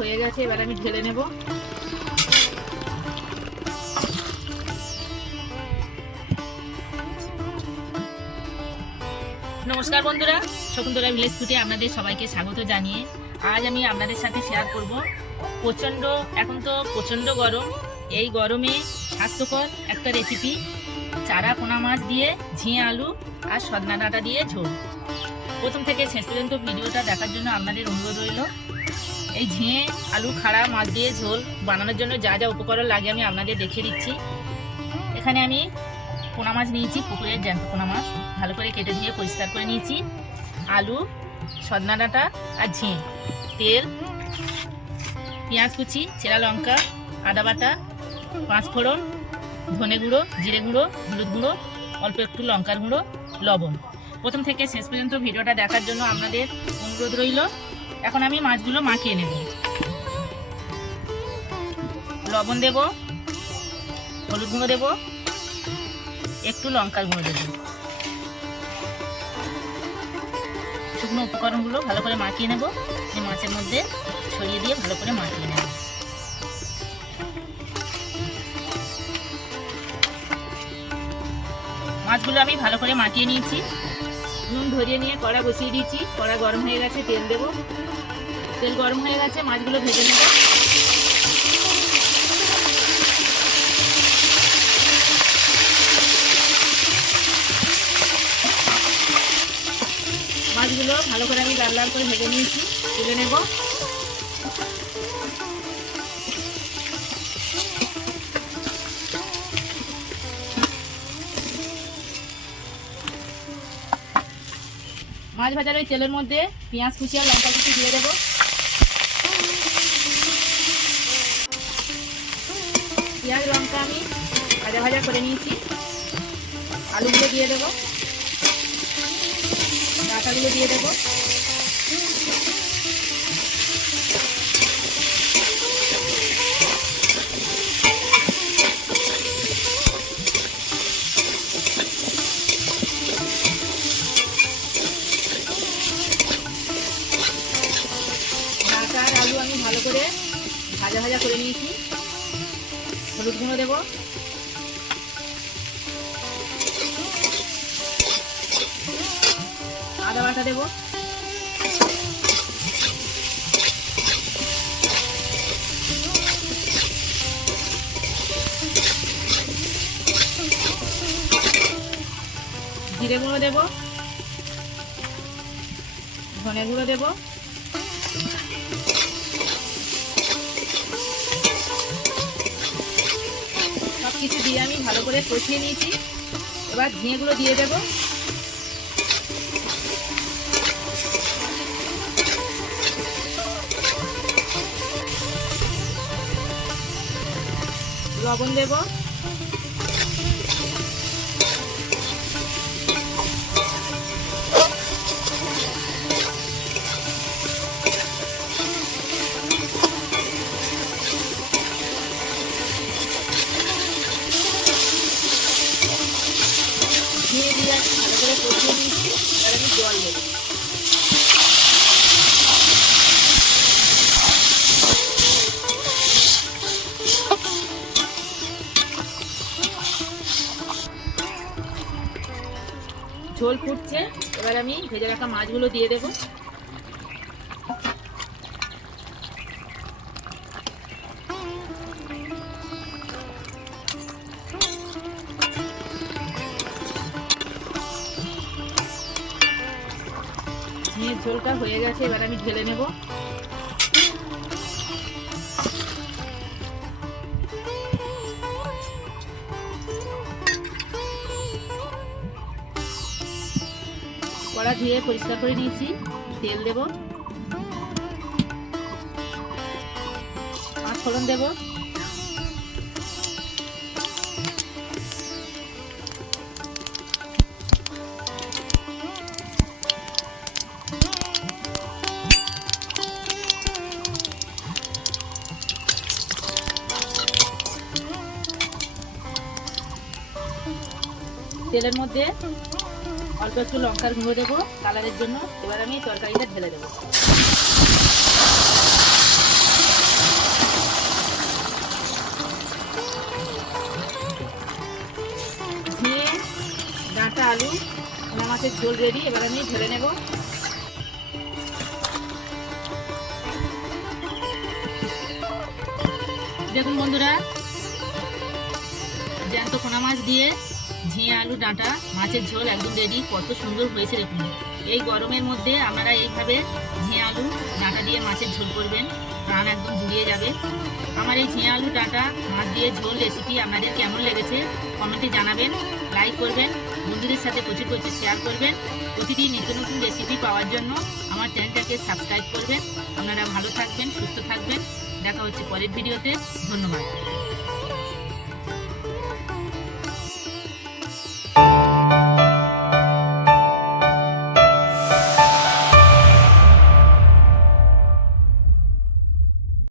হয়ে গেছে, এবার আমি ঢেলে নেব। নমস্কার বন্ধুরা, শকুন্তলা ভিলেজ ফুটে আপনাদের সবাইকে স্বাগত জানিয়ে আজ আমি আপনাদের সাথে শেয়ার করব। প্রচণ্ড, এখন তো প্রচণ্ড গরম, এই গরমে স্বাস্থ্যকর একটা রেসিপি চারা, পোনা মাছ দিয়ে ঝিঙে আলু আর সজনা ডাঁটা দিয়ে ঝোল। প্রথম থেকে শেষ পর্যন্ত ভিডিওটা দেখার জন্য আপনাদের অনুরোধ রইল। এই ঝিঙে, আলু, খাড়া, মাছ দিয়ে ঝোল বানানোর জন্য যা যা উপকরণ লাগে আমি আপনাদের দেখিয়ে দিচ্ছি। এখানে আমি পোনা মাছ নিয়েছি, পুকুরের জ্যান্ত পোনা মাছ। ভালো করে কেটে দিয়ে পরিষ্কার করে নিয়েছি। আলু, সজনা ডাঁটা আর ঝিঙে, তেল, পেঁয়াজ কুচি, চেরা লঙ্কা, আদা বাটা, পাঁচ ফোড়ন, ধনে গুঁড়ো, জিরে গুঁড়ো, হলুদ গুঁড়ো, অল্প একটু লঙ্কার গুঁড়ো, লবণ। প্রথম থেকে শেষ পর্যন্ত ভিডিওটা দেখার জন্য আপনাদের অনুরোধ রইল। এখন আমি মাছগুলো মাখিয়ে নেব। লবণ দেব, হলুদ গুঁড়ো দেব, একটু লঙ্কার গুঁড়ো দেব। শুকনো উপকরণগুলো ভালো করে মাখিয়ে নেব এই মাছের মধ্যে ছড়িয়ে দিয়ে ভালো করে মাখিয়ে নেব। মাছগুলো আমি ভালো করে মাখিয়ে নিয়েছি। নুন ধরিয়ে নিয়ে কড়া বসিয়ে দিয়েছি। কড়া গরম হয়ে গেছে, তেল দেব। তেল গরম হয়ে গেছে, মাছগুলো ভেজে নেব। মাছগুলো ভালো করে আমি লাল লাল করে ভেজে নিয়েছি, তুলে নেব। মাছ ভাজার ওই তেলের মধ্যে পেঁয়াজ কুচি আর লঙ্কা কুচি দিয়ে দেবো। পেঁয়াজ, লঙ্কা আমি ভাজা ভাজা করে নিয়েছি। আলুগুলো দিয়ে দেবো। ডাটাগুলো দিয়ে দেবো। ভালো করে ভাজা ভাজা করে নিয়েছি। হলুদ গুঁড়ো দেবো। আদা বাটা দেবো। জিরে গুঁড়ো দেবো। ধনে গুঁড়ো দেবো। কিছু দিয়ে আমি ভালো করে কষিয়ে নিয়েছি। এবার ধুয়েগুলো দিয়ে দেব। লবণ দেব। ঝোল ফুটছে। এবার আমি ভেজে রাখা মাছগুলো দিয়ে দেবো। ঝোলটা হয়ে গেছে, এবার আমি ঢেলে নেব। কড়া ধুয়ে পরিষ্কার করে নিয়েছি, তেল দেব। পাঁচ ফোড়ন দেব। তেলের মধ্যে অল্প একটু লঙ্কার গুঁড়ো দেবো, কালারের জন্য। এবার আমি তরকারিটা ঢেলে দেবো। দিয়ে ডাঁটা আলু মাছের ঝোল রেডি এবার আমি ঢেলে নেব। দেখুন বন্ধুরা জ্যান্ত পোনা মাছ দিয়ে ঝিঙে আলু, ডাঁটা, মাছের ঝোল একদম রেডি কত সুন্দর হয়েছে দেখুন। এই গরমের মধ্যে আপনারা এইভাবে ঝিঙে আলু, ডাঁটা দিয়ে মাছের ঝোল করবেন। প্রাণ একদম জুড়িয়ে যাবে। আমার এই ঝিঙে আলু, ডাঁটা, মাছ দিয়ে ঝোল রেসিপি আপনাদের কেমন লেগেছে কমেন্টে জানাবেন। লাইক করবেন, বন্ধুদের সাথে প্রচুর প্রচুর শেয়ার করবেন। প্রতিটি নিত্য নতুন রেসিপি পাওয়ার জন্য আমার চ্যানেলটাকে সাবস্ক্রাইব করবেন। আপনারা ভালো থাকবেন, সুস্থ থাকবেন। দেখা হচ্ছে পরের ভিডিওতে ধন্যবাদ।